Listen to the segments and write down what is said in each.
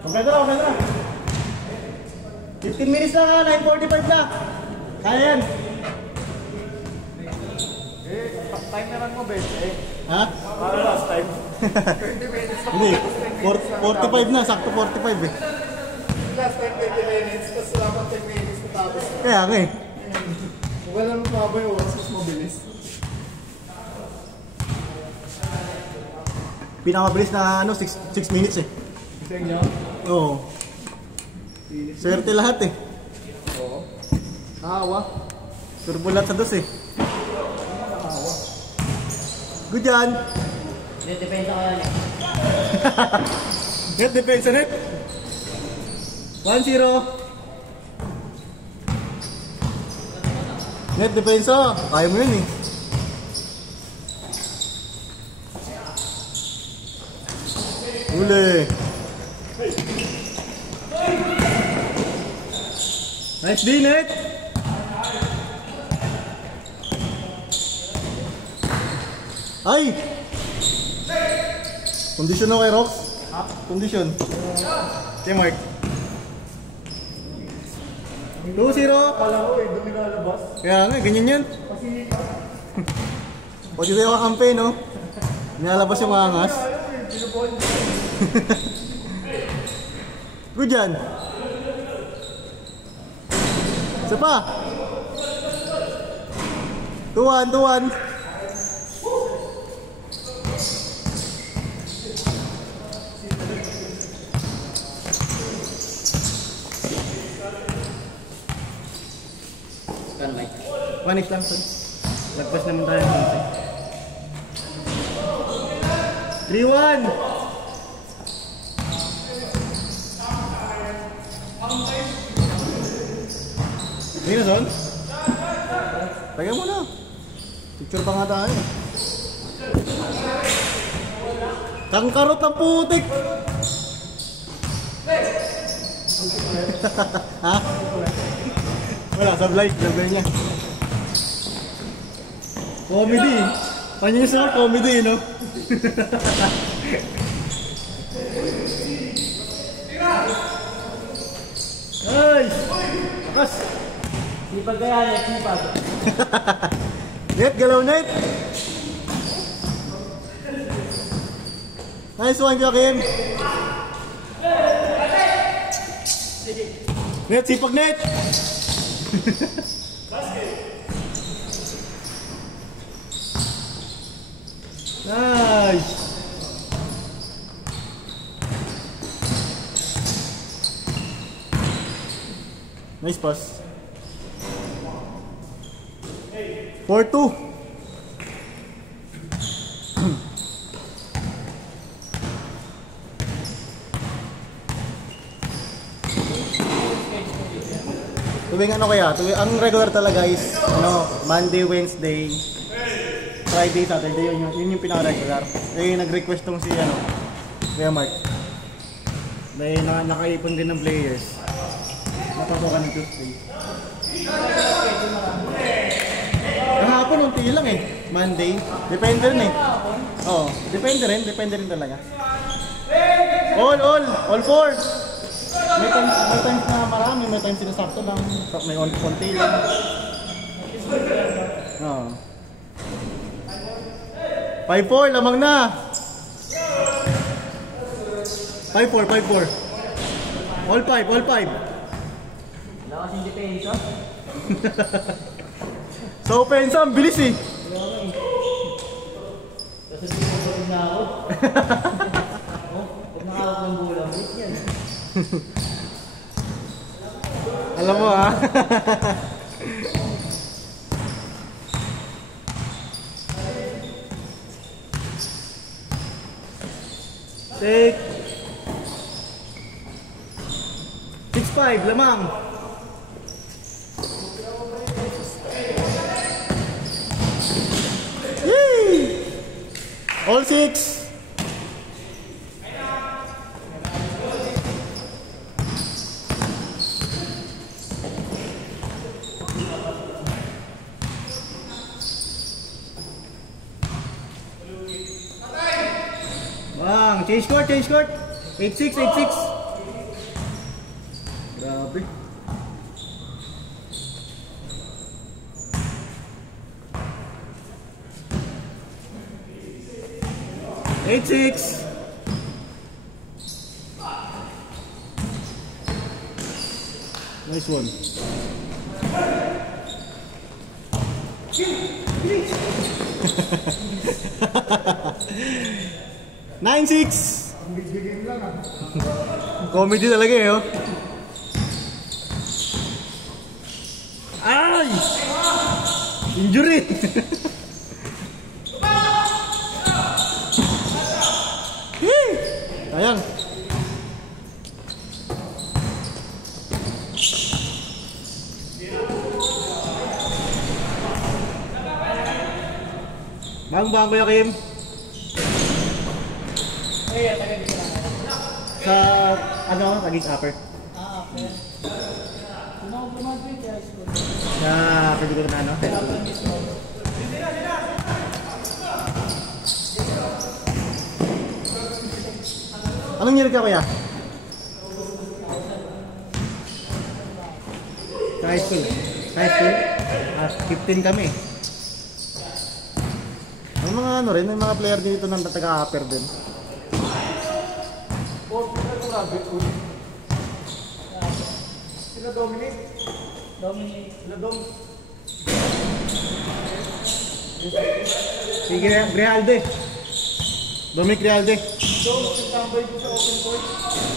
Okay na. 15 minutes na nga, 9:45 na. Kaya yan. Time naman mo, Ben. Ha? Para last time. 20 minutes. Hindi, 45 na, sakto 45 eh. Last time 20 minutes, tapos dapat 10 minutes tapos. Kaya nga eh. Wala nang mababa yung oras, mas mabilis. Pinakamabilis na ano, 6 minutes eh. Gusto nyo? Oo. Swerte lahat eh. Oo. Nakawa. Turbulat sa dos eh. Good yan. Net depensa ka yan eh. Net depensa net. 1-0. Net depensa. Kaya mo yun eh. Uli. Nice D, net. Ay! Condition na kay Rox? Ha? Condition. Okay, Mark. 2-0. Kala ko eh, doon nilalabas. Kaya nga, ganyan yan. O dito yung kakampi, no? Nilalabas yung angas. Good yan. Isa pa. 2-1. Kan, Mike. Manis lang, son. Lagpas naman tayo ng 3-1. Hindi na, son? Taga mo na. Picture pa nga tayo. Tangkarot ng putik! Ha? Wala, sablay niya. Comedy. Panyos na comedy, no? Ay! Akas! Sipag kaya net, sipag. Net, galaw net! Nice one, Joaquim! Net, sipag net! Nice! Nice pass. 4-2. Tuwing ano kaya? Ang regular talaga is ano, Monday, Wednesday, Friday, Saturday, yun yung pinaka-regular. Eh nag-request tong si ano, Kuya Mark. Dahil nakaipon din ng players. Napasukan ng Tuesday. Ang hapon, unti lang eh. Monday. Depende rin eh. Oo, depende rin talaga. All four. May times na marami, may times sinasakto lang. May konti lang. Oo. 5-4, lamang na. 5-4. All 5. Wala kasing depensa. Sa opensa, ang bilis eh. Kasi sumubog na ako. Pag nakawag ng bulang, wait yan. Alam mo ha. Take 6-5, lamang. Yee! All 6. Bang, change court. 8-6. Grabe. Eight six. Nice one. Nine six. Comedy talaga eh, oh. Ay! Injury! Ayan. Bang Kuya Kim. Sa ano, tagig upper. Upper. Ano ako gumagawa sa high school? Pwede ko na ano? Anong year ka kuya? Sa high school? Sa high school? 15 kami. May mga ano rin, may mga player dito ng taga-upper din. Sila Dominic. Sila Dom. Si Grijalde. Dominic Grijalde. Dom, tambay ko sa open court.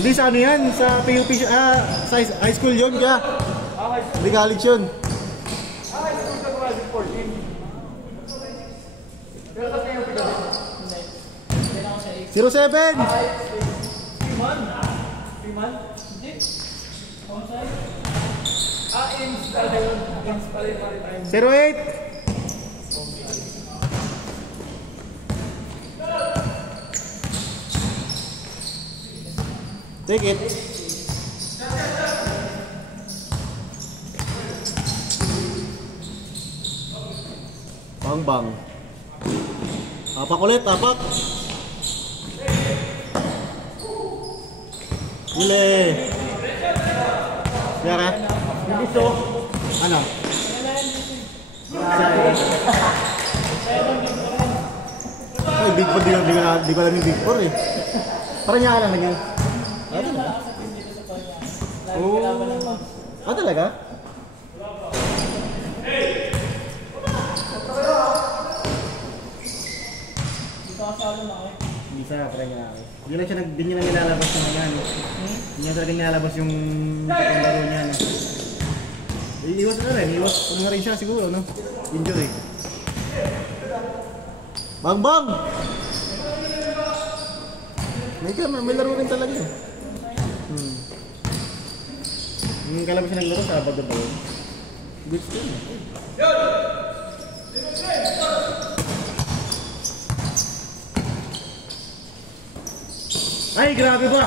Hindi sa ano yan, sa PUP, sa high school yun kaya. Hindi college yun. High school sa Brazil 14. Pero kasi yung pinag- Hindi na ako sa 8. 07! Piman? Piman? Hindi. Onside. Ains talaga yun. Ains pala yung maritime. 08! Take it. Bang. Tapak ulit, tapak. Huli. Yara. Bibiso. Ano? Ay, big 4 di ko alam yung big 4 eh. Parang niya lang ganyan. Ah, talaga? Oh. Ah, talaga? Hindi sa parang niya ako. Hindi lang siya hindi niya lang nilalabas yung mga ano. Hindi niya talaga nilalabas yung laro niya. No? Iwas na rin. Iwas na rin siya siguro. No? Injury. Bang! May laro rin talaga yun. Yung kailan ba siya naglaro sa Abad ba yun? Good still. Ay, grabe ba?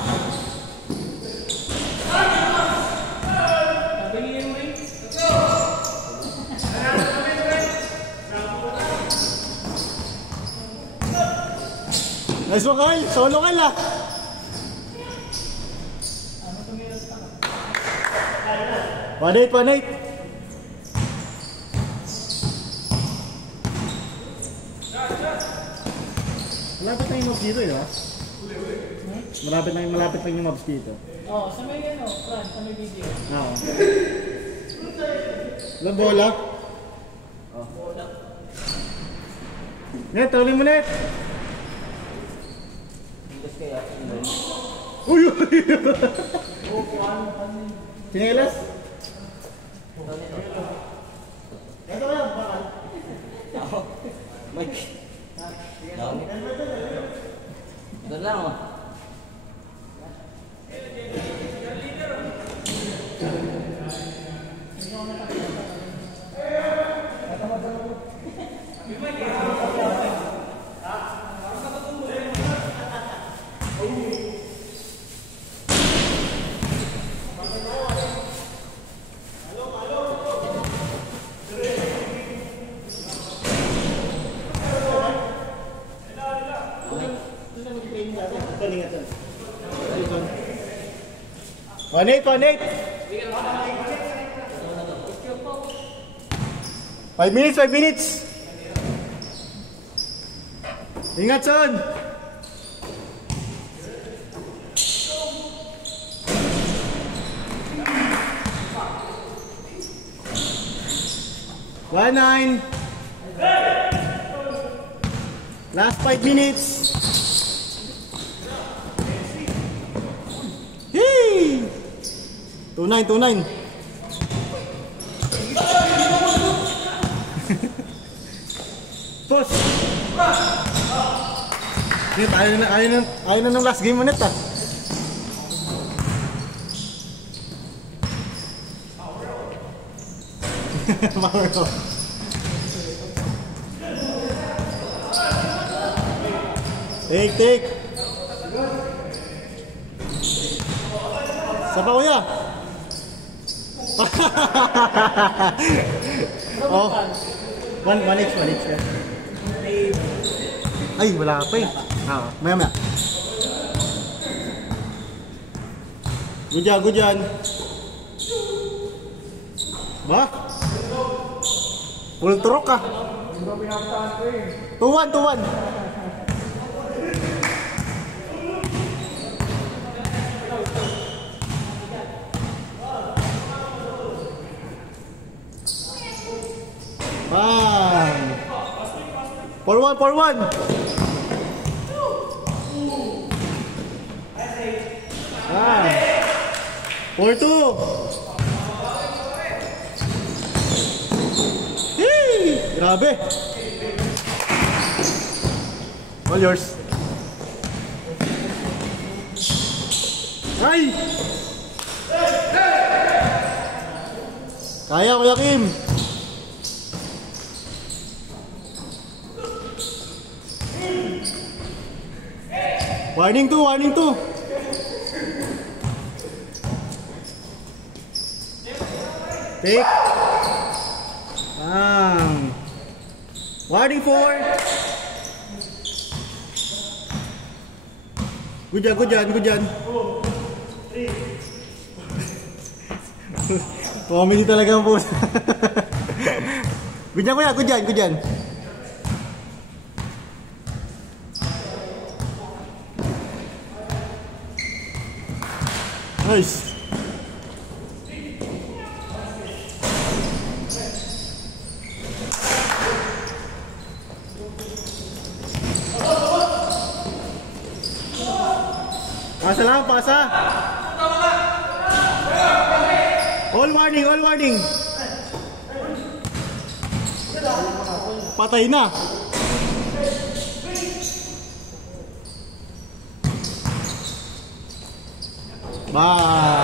Nice one, Carl. Solo ka lang. Panate. Malapit na yung mobs dito, yun, ha? Malapit lang yung mobs dito. Oo, sa may ano, Fran, sa may video. Oo. Ilang bola? Oh. Net, tuloy mo, Net! Uy! Sinelas? Ito lang, bakal. Mike. Doon lang oh. Panate! Five minutes. Ingat, son. One nine. Last 5 minutes. Yee! 2-9. Push. Ayaw na ng last game ulit ah. Mauro. Take. Sapa kuya. Oh. One each. Ay, wala pa eh. Maya. Good yan. Ba? Full turok ka. 2-1. Bang! 4-1. Ah. 4-2. Grabe. All yours. Ay! Kaya, Kuya Kim. Warning 2. Take. Warning 4. Good yan. Comedy talaga ang puso. Good yan. Nice. Pasa. All warning. Patay na. Bye.